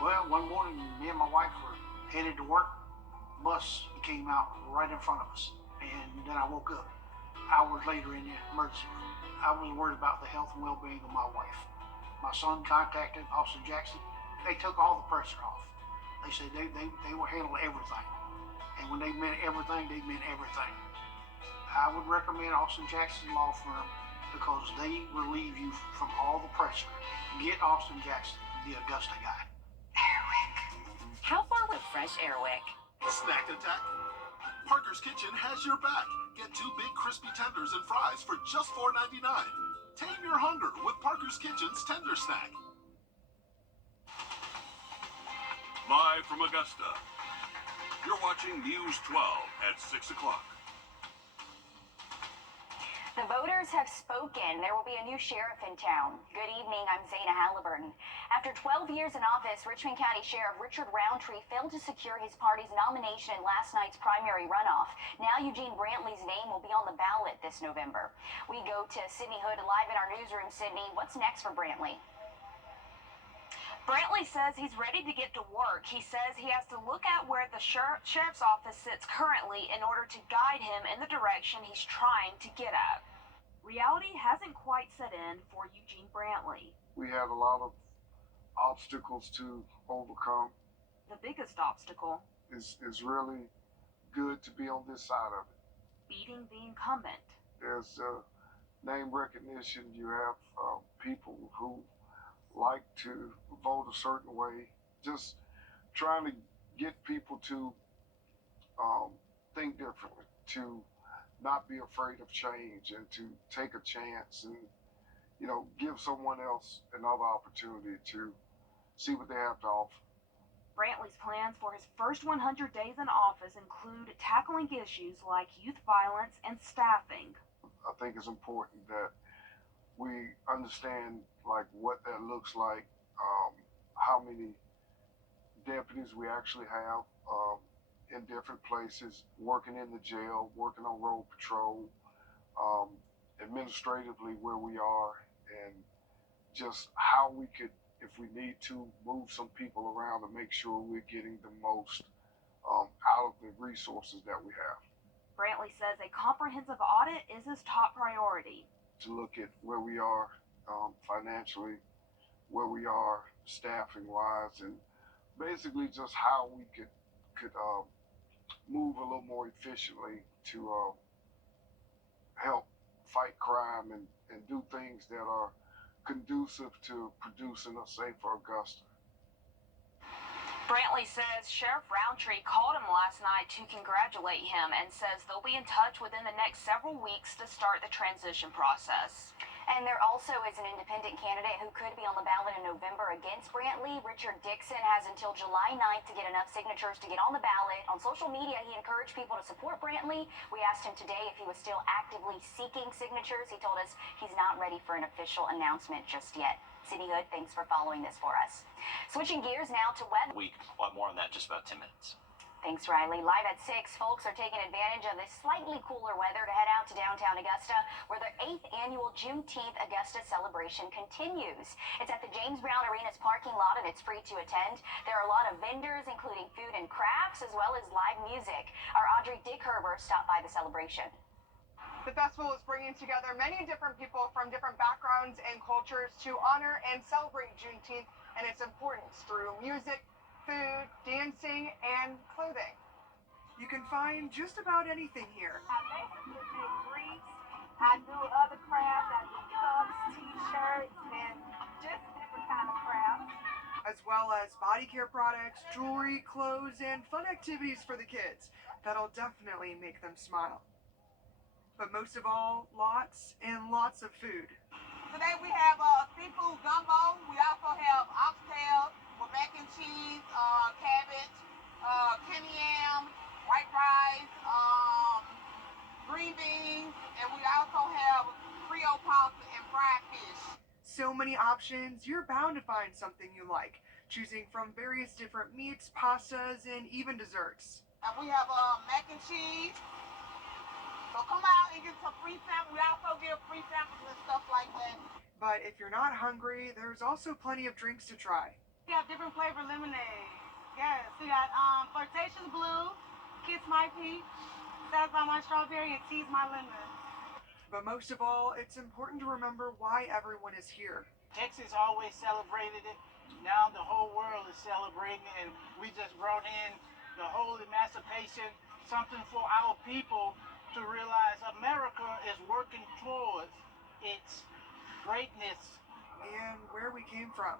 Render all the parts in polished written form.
Well, one morning, me and my wife were headed to work. Bus came out right in front of us, and then I woke up hours later in the emergency room. I was worried about the health and well-being of my wife. My son contacted Austin Jackson. They took all the pressure off. They said they will handle everything. And when they meant everything, they meant everything. I would recommend Austin Jackson Law Firm because they relieve you from all the pressure. Get Austin Jackson, the Augusta guy. Airwick. How far with fresh Airwick? Snack attack? Parker's Kitchen has your back. Get 2 big crispy tenders and fries for just $4.99. Tame your hunger with Parker's Kitchen's Tender Snack. Live from Augusta, you're watching News 12 at 6 o'clock. The voters have spoken. There will be a new sheriff in town. Good evening, I'm Zana Halliburton. After 12 years in office, Richmond County Sheriff Richard Roundtree failed to secure his party's nomination in last night's primary runoff. Now Eugene Brantley's name will be on the ballot this November. We go to Sydney Hood live in our newsroom. Sydney, what's next for Brantley? Brantley says he's ready to get to work. He says he has to look at where the sheriff's office sits currently in order to guide him in the direction he's trying to get at. Reality hasn't quite set in for Eugene Brantley. We had a lot of obstacles to overcome. The biggest obstacle is really good to be on this side of it. Beating the incumbent. There's name recognition. You have people who like to vote a certain way. Just trying to get people to think differently, to not be afraid of change, and to take a chance and, give someone else another opportunity to see what they have to offer. Brantley's plans for his first 100 days in office include tackling issues like youth violence and staffing. I think it's important that we understand what that looks like, how many deputies we actually have in different places, working in the jail, working on road patrol, administratively where we are, and just how we could, if we need to, move some people around to make sure we're getting the most out of the resources that we have. Brantley says a comprehensive audit is his top priority. To look at where we are financially, where we are staffing wise, and basically just how we could move a little more efficiently to help fight crime and do things that are conducive to producing a safer Augusta. Brantley says Sheriff Roundtree called him last night to congratulate him and says they'll be in touch within the next several weeks to start the transition process. And there also is an independent candidate who could be on the ballot in November against Brantley. Richard Dixon has until July 9th to get enough signatures to get on the ballot. On social media, he encouraged people to support Brantley. We asked him today if he was still actively seeking signatures. He told us he's not ready for an official announcement just yet. Sydney Hood, thanks for following this for us. Switching gears now to weather. We'll have more on that in just about 10 minutes. Thanks, Riley. Live at 6, folks are taking advantage of this slightly cooler weather to head out to downtown Augusta, where the 8th annual Juneteenth Augusta celebration continues. It's at the James Brown Arena's parking lot, and it's free to attend. There are a lot of vendors, including food and crafts, as well as live music. Our Audrey Dickherber stopped by the celebration. The festival is bringing together many different people from different backgrounds and cultures to honor and celebrate Juneteenth and its importance through music, food, dancing, and clothing. You can find just about anything here. I basically make wreaths, I do other crafts, I do cups, t-shirts, and just different kind of crafts. As well as body care products, jewelry, clothes, and fun activities for the kids. That'll definitely make them smile. But most of all, lots and lots of food. Today we have seafood gumbo. We also have oxtail with mac and cheese, cabbage, kidney yam, white rice, green beans, and we also have Creole pasta and fried fish. So many options, you're bound to find something you like, choosing from various different meats, pastas, and even desserts. And we have mac and cheese. So come out and get some free samples. We also give free samples and stuff like that. But if you're not hungry, there's also plenty of drinks to try. We have different flavor lemonade. Yes, we got Flirtatious Blue, Kiss My Peach, Satisfy My Strawberry, and Tease My Lemon. But most of all, it's important to remember why everyone is here. Texas always celebrated it. Now the whole world is celebrating it, and we just brought in the whole emancipation, something for our people to realize America is working towards its greatness. And where we came from.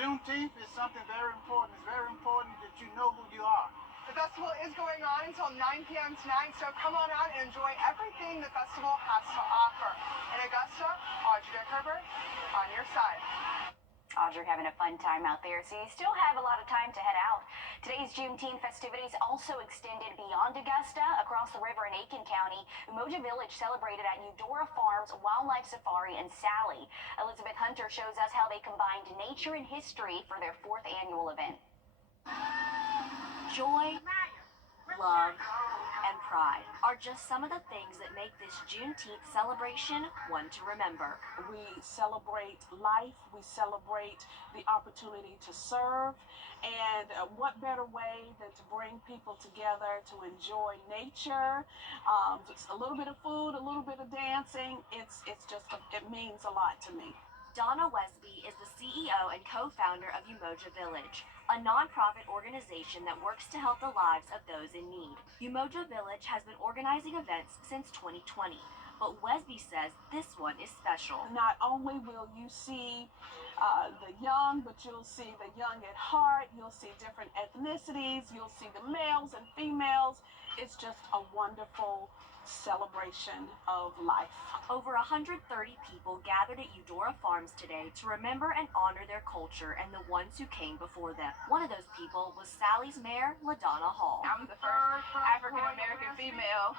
Juneteenth is something very important. It's very important that you know who you are. The festival is going on until 9 p.m. tonight, so come on out and enjoy everything the festival has to offer. In Augusta, Audrey Herbert on your side. Audrey having a fun time out there, so you still have a lot of time to head out. Today's Juneteenth festivities also extended beyond Augusta. Across the river in Aiken County, Umoja Village celebrated at Eudora Farms Wildlife Safari and Sally. Elizabeth Hunter shows us how they combined nature and history for their 4th annual event. Joy, love, and pride are just some of the things that make this Juneteenth celebration one to remember. We celebrate life, we celebrate the opportunity to serve, and what better way than to bring people together to enjoy nature, just a little bit of food, a little bit of dancing. It means a lot to me. Donna Wesby is the CEO and co-founder of Umoja Village, a nonprofit organization that works to help the lives of those in need. Umoja Village has been organizing events since 2020, but Wesby says this one is special. Not only will you see the young, but you'll see the young at heart, you'll see different ethnicities, you'll see the males and females. It's just a wonderful celebration of life. Over 130 people gathered at Eudora Farms today to remember and honor their culture and the ones who came before them. One of those people was Sally's mayor, LaDonna Hall. I'm the first African-American female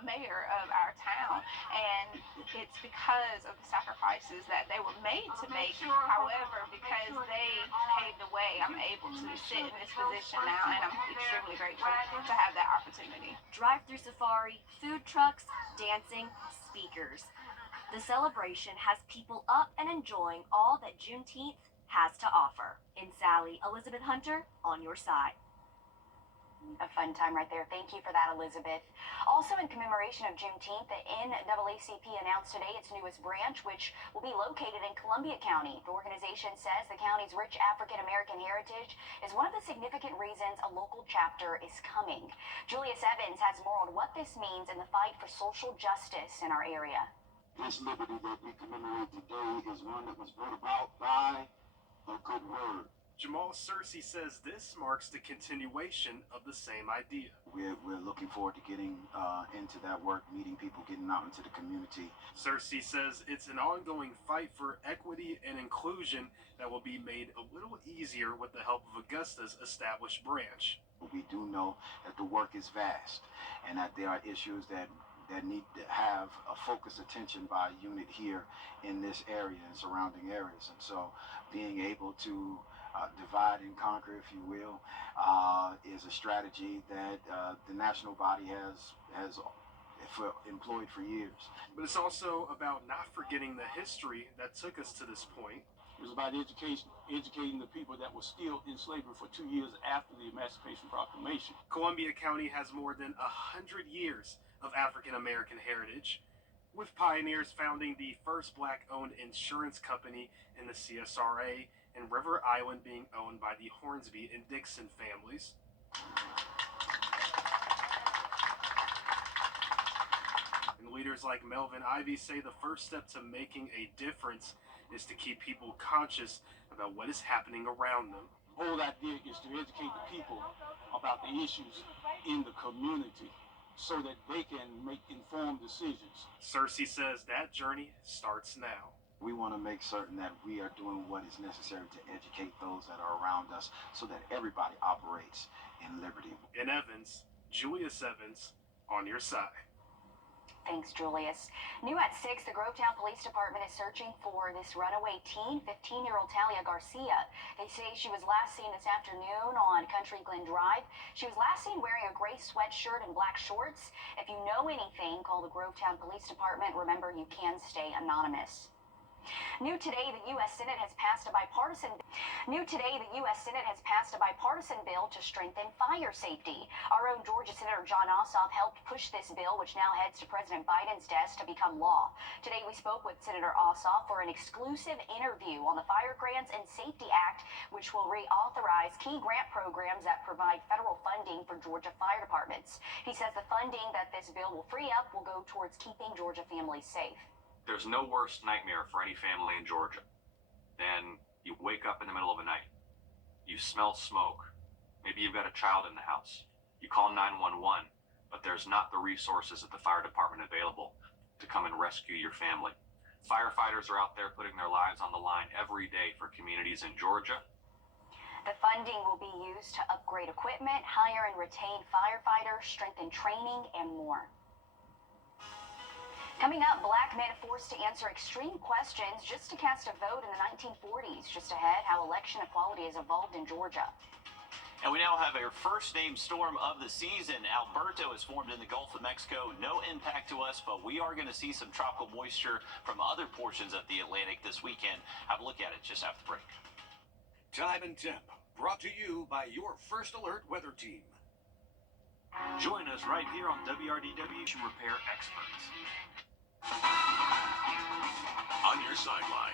mayor of our town, and it's because of the sacrifices that they were made to make. However, because they paved the way, I'm able to sit in this position now, and I'm extremely grateful to have that opportunity. Drive-through safari, food trucks, dancing, speakers. The celebration has people up and enjoying all that Juneteenth has to offer. In Sally, Elizabeth Hunter, on your side. A fun time right there. Thank you for that, Elizabeth. Also in commemoration of Juneteenth, the NAACP announced today its newest branch, which will be located in Columbia County. The organization says the county's rich African-American heritage is one of the significant reasons a local chapter is coming. Julius Evans has more on what this means in the fight for social justice in our area. This liberty that we commemorate today is one that was brought about by a good word. Jamal Searcy says this marks the continuation of the same idea. We're looking forward to getting into that work, meeting people, getting out into the community. Searcy says it's an ongoing fight for equity and inclusion that will be made a little easier with the help of Augusta's established branch. We do know that the work is vast and that there are issues that need to have a focused attention by a unit here in this area and surrounding areas. And so being able to divide and conquer, if you will, is a strategy that the national body has employed for years. But it's also about not forgetting the history that took us to this point. It was about educating the people that were still in slavery for 2 years after the Emancipation Proclamation. Columbia County has more than 100 years of African American heritage, with pioneers founding the first black-owned insurance company in the CSRA, and River Island being owned by the Hornsby and Dixon families. And leaders like Melvin Ivey say the first step to making a difference is to keep people conscious about what is happening around them. The whole idea is to educate the people about the issues in the community so that they can make informed decisions. Searcy says that journey starts now. We want to make certain that we are doing what is necessary to educate those that are around us so that everybody operates in liberty. In Evans, Julius Evans, on your side. Thanks, Julius. New at 6, the Grovetown Police Department is searching for this runaway teen, 15-year-old Talia Garcia. They say she was last seen this afternoon on Country Glen Drive. She was last seen wearing a gray sweatshirt and black shorts. If you know anything, call the Grovetown Police Department. Remember, you can stay anonymous. New today, the U.S. Senate has passed a bipartisan bill to strengthen fire safety. Our own Georgia Senator John Ossoff helped push this bill, which now heads to President Biden's desk to become law. Today, we spoke with Senator Ossoff for an exclusive interview on the Fire Grants and Safety Act, which will reauthorize key grant programs that provide federal funding for Georgia fire departments. He says the funding that this bill will free up will go towards keeping Georgia families safe. There's no worse nightmare for any family in Georgia than you wake up in the middle of the night, you smell smoke, maybe you've got a child in the house, you call 911, but there's not the resources at the fire department available to come and rescue your family. Firefighters are out there putting their lives on the line every day for communities in Georgia. The funding will be used to upgrade equipment, hire and retain firefighters, strengthen training, and more. Coming up, black men forced to answer extreme questions just to cast a vote in the 1940s. Just ahead, how election equality has evolved in Georgia. And we now have our first named storm of the season. Alberto is formed in the Gulf of Mexico. No impact to us, but we are going to see some tropical moisture from other portions of the Atlantic this weekend. Have a look at it just after the break. Time and Temp, brought to you by your First Alert weather team. Join us right here on WRDW Repair Experts. On your sideline.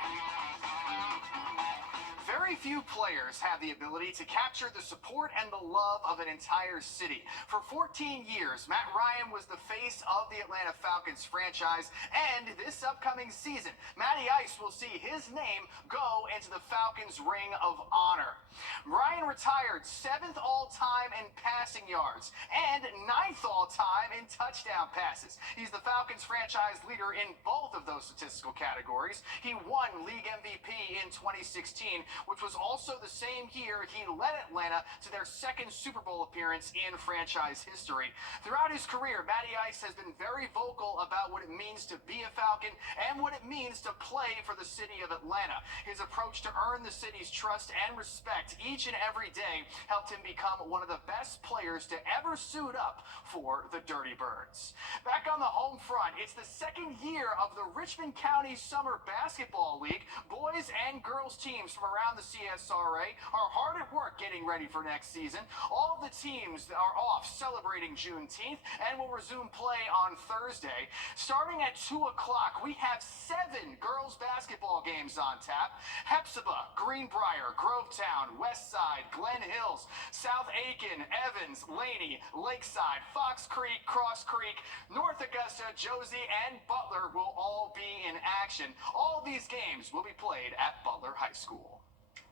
Very few players have the ability to capture the support and the love of an entire city. For 14 years, Matt Ryan was the face of the Atlanta Falcons franchise, and this upcoming season, Matty Ice will see his name go into the Falcons Ring of Honor. Ryan retired 7th all-time in passing yards and 9th all-time in touchdown passes. He's the Falcons franchise leader in both of those statistical categories. He won league MVP in 2016, which was also the same year he led Atlanta to their second Super Bowl appearance in franchise history. Throughout his career, Matty Ice has been very vocal about what it means to be a Falcon and what it means to play for the city of Atlanta. His approach to earn the city's trust and respect each and every day helped him become one of the best players to ever suit up for the Dirty Birds. Back on the home front, it's the second year of the Richmond County Summer Basketball League. Boys and girls teams from around the CSRA are hard at work getting ready for next season. All of the teams are off celebrating Juneteenth and will resume play on Thursday. Starting at 2 o'clock, we have 7 girls basketball games on tap. Hephzibah, Greenbrier, Grovetown, Westside, Glen Hills, South Aiken, Evans, Laney, Lakeside, Fox Creek, Cross Creek, North Augusta, Josie, and Butler will all be in action. All these games will be played at Butler High School.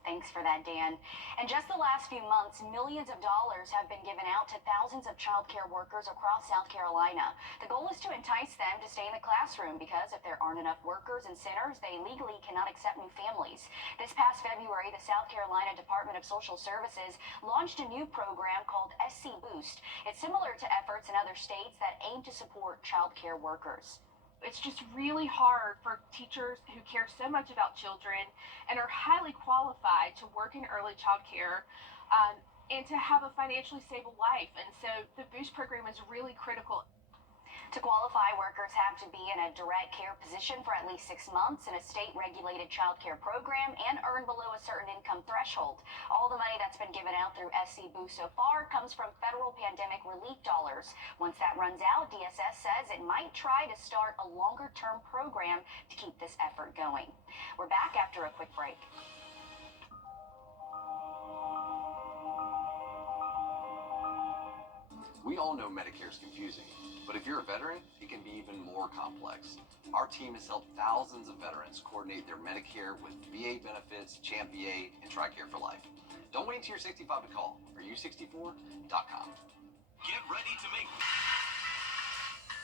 Thanks for that, Dan. In just the last few months, millions of dollars have been given out to thousands of child care workers across South Carolina. The goal is to entice them to stay in the classroom because if there aren't enough workers and centers, they legally cannot accept new families. This past February, the South Carolina Department of Social Services launched a new program called SC Boost. It's similar to efforts in other states that aim to support child care workers. It's just really hard for teachers who care so much about children and are highly qualified to work in early child care and to have a financially stable life. And so the Boost program is really critical. To qualify, workers have to be in a direct care position for at least 6 months in a state-regulated child care program and earn below a certain income threshold. All the money that's been given out through SC Boost so far comes from federal pandemic relief dollars. Once that runs out, DSS says it might try to start a longer-term program to keep this effort going. We're back after a quick break. We all know Medicare is confusing, but if you're a veteran, it can be even more complex. Our team has helped thousands of veterans coordinate their Medicare with VA benefits, Champ VA, and TRICARE for Life. Don't wait until you're 65 to call. AreYou64.com. Get ready to make...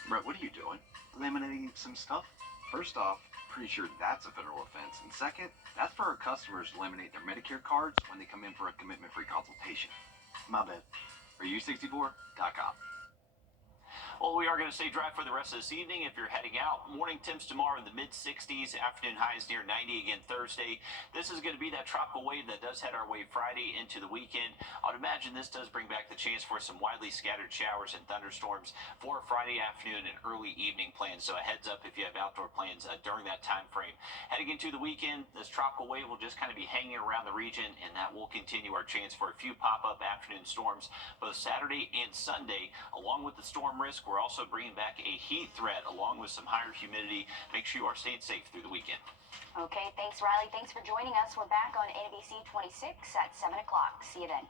Brett, what are you doing? Laminating some stuff? First off, pretty sure that's a federal offense. And second, that's for our customers to laminate their Medicare cards when they come in for a commitment-free consultation. My bad. AreYou64.com. Well, we are going to stay dry for the rest of this evening if you're heading out. Morning temps tomorrow in the mid-60s, afternoon highs near 90 again Thursday. This is going to be that tropical wave that does head our way Friday into the weekend. I would imagine this does bring back the chance for some widely scattered showers and thunderstorms for Friday afternoon and early evening plans. So a heads up if you have outdoor plans during that time frame. Heading into the weekend, this tropical wave will just kind of be hanging around the region, and that will continue our chance for a few pop-up afternoon storms both Saturday and Sunday. Along with the storm risk, we're also bringing back a heat threat along with some higher humidity. Make sure you are staying safe through the weekend. Okay, thanks, Riley. Thanks for joining us. We're back on NBC 26 at 7 o'clock. See you then.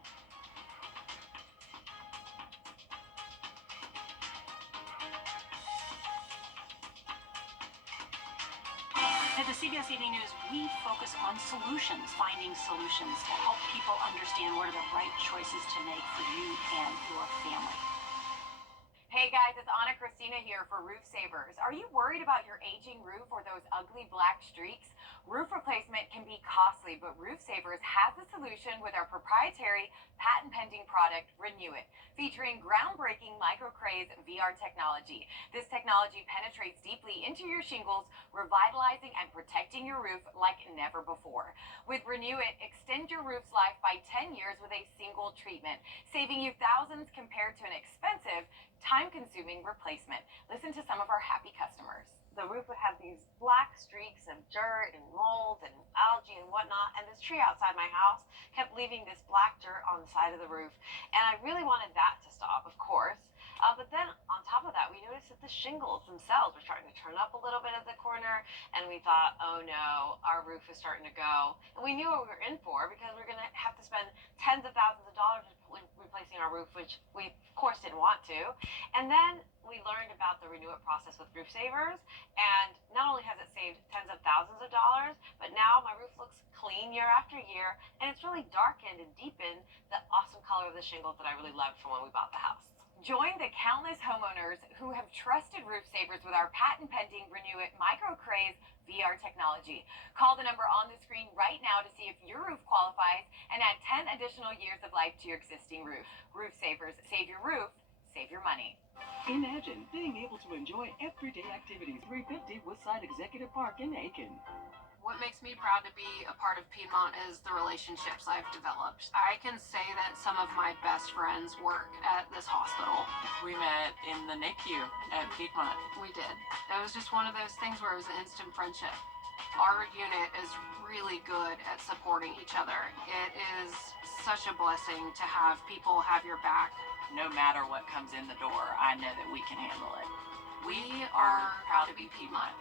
At the CBS Evening News, we focus on solutions, finding solutions to help people understand what are the right choices to make for you and your family. Hey guys, it's Anna Christina here for Roof Savers. Are you worried about your aging roof or those ugly black streaks? Roof replacement can be costly, but Roof Savers has a solution with our proprietary patent-pending product, Renew It, featuring groundbreaking microcraze VR technology. This technology penetrates deeply into your shingles, revitalizing and protecting your roof like never before. With Renew It, extend your roof's life by 10 years with a single treatment, saving you thousands compared to an expensive, time-consuming replacement. Listen to some of our happy customers. The roof would have these black streaks of dirt and mold and algae and whatnot, and this tree outside my house kept leaving this black dirt on the side of the roof, and I really wanted that to stop, of course. But then on top of that, we noticed that the shingles themselves were starting to turn up a little bit at the corner, and we thought, oh no, our roof is starting to go. And we knew what we were in for, because we were going to have to spend tens of thousands of dollars replacing our roof, which we of course didn't want to. And then we learned about the Renew It process with Roof Savers, and not only has it saved tens of thousands of dollars, but now my roof looks clean year after year, and it's really darkened and deepened the awesome color of the shingles that I really loved from when we bought the house. Join the countless homeowners who have trusted Roof Savers with our patent-pending Renew It microcraze VR technology. Call the number on the screen right now to see if your roof qualifies and add 10 additional years of life to your existing roof. Roof Savers, save your roof, save your money. Imagine being able to enjoy everyday activities 350 Woodside Executive Park in Aiken. What makes me proud to be a part of Piedmont is the relationships I've developed. I can say that some of my best friends work at this hospital. We met in the NICU at Piedmont. We did. It was just one of those things where it was an instant friendship. Our unit is really good at supporting each other. It is such a blessing to have people have your back. No matter what comes in the door, I know that we can handle it. We are proud to be Piedmont.